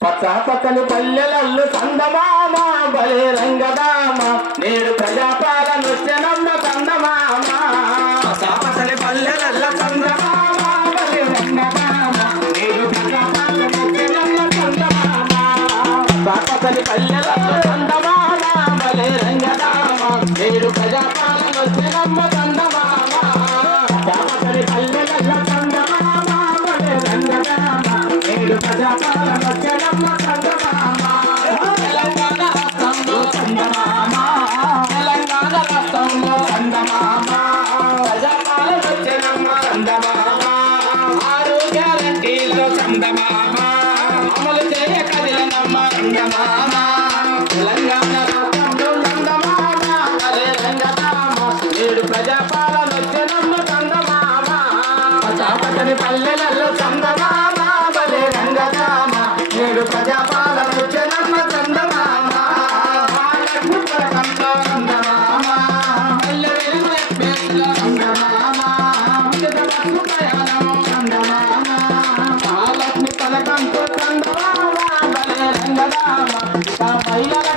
పచ్చని పల్లెలల్లు చందమామ బలే రంగదామ నేడు ప్రజాపాలన వచ్చెనమ్మ చందమామ. పచ్చని పల్లెలల్ల చందమామ బలే రంగదామ నేడు ప్రజాపాలన వచ్చెనమ్మ చందమామ. పచ్చని పల్లెలల్ల చందమామ బలే రంగదామ నేడు ప్రజాపాలన వచ్చెనమ్మ చందమామ. పచ్చని పల్లెలల్ల చందమామ బలే రంగదామ నేడు ప్రజాపాలన వచ్చెనమ్మ చందమామ. తెలంగాణ రాష్ట్రంలో చందమామ, తెలంగాణ రాష్ట్రంలో చందమామ ప్రజాపాలన వచ్చెనమ్మ చందమామ. 6 గ్యారంటీల్లో చందమామ అమలు చేయ కదిలనమ్మ చందమామ. తెలంగాణ రాష్ట్రంలో చందమామ బలే రంగదామ నేడు ప్రజాపాలన వచ్చెనమ్మ చందమామ. పచ్చని పల్లెలలో చందమామ బలే రంగదామ నేడు ప్రజాపాలన వచ్చెనమ్మ చందమామ. మహాలక్ష్మి పథకంలో చందమామ, పల్లె వెలుగు ఎక్స్‌ప్రెస్‌లో చందమామ, ఉచిత బస్సు ప్రయాణం చందమామ. మహాలక్ష్మి పథకంతో చందమామ బలే రంగదామ మహిళల